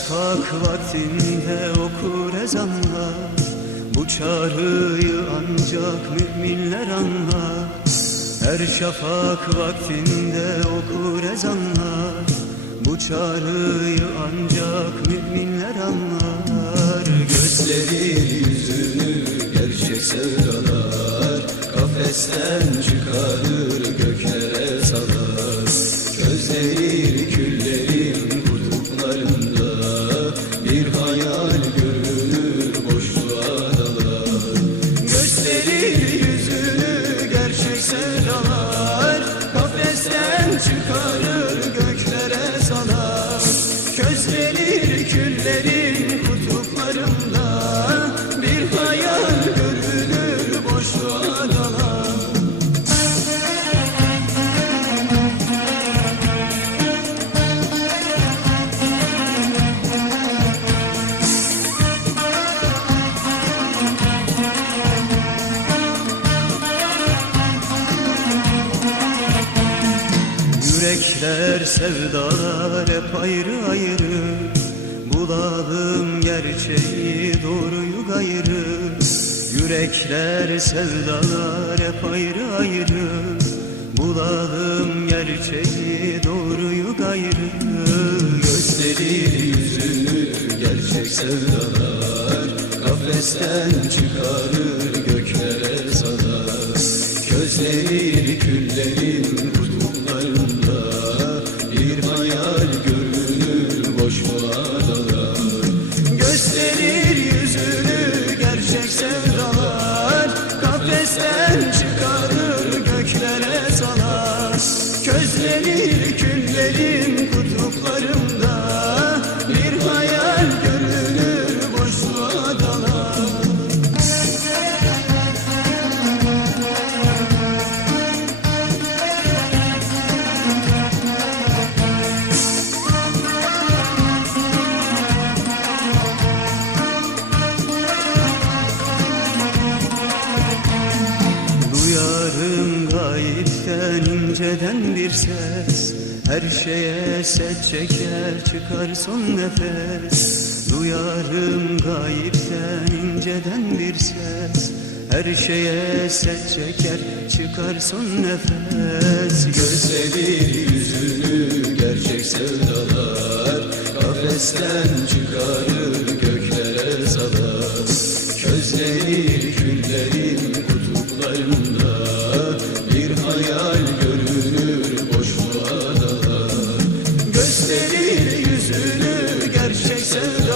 şafak vaktinde okur ezanlar Bu çağrıyı ancak müminler anlar. Her şafak vaktinde okur ezanlar Bu çağrıyı ancak müminler anlar. Gözleri yüzünü gerçek sevdalar Kafesten Yürekler sevdalar hep ayrı ayrı. Bulalım gerçeği doğruyu gayrı. Yürekler sevdalar hep ayrı ayrı. Bulalım gerçeği doğruyu gayrı. Gösterir yüzünü gerçek sevdalar. Kafesten çıkarır göklere salar Közleri küllerin Kafesten çıkarır göklere salar Közlenir küllerin bir ses. Her şeye set çeker çıkar son nefes. Duyarım gayipten inceden bir ses. Her şeye set çeker çıkar son nefes. Gösterir yüzünü gerçek sevdalar. Kafesten çıkarır göklere salar. Közlenir küllerin kutuplarında gerçek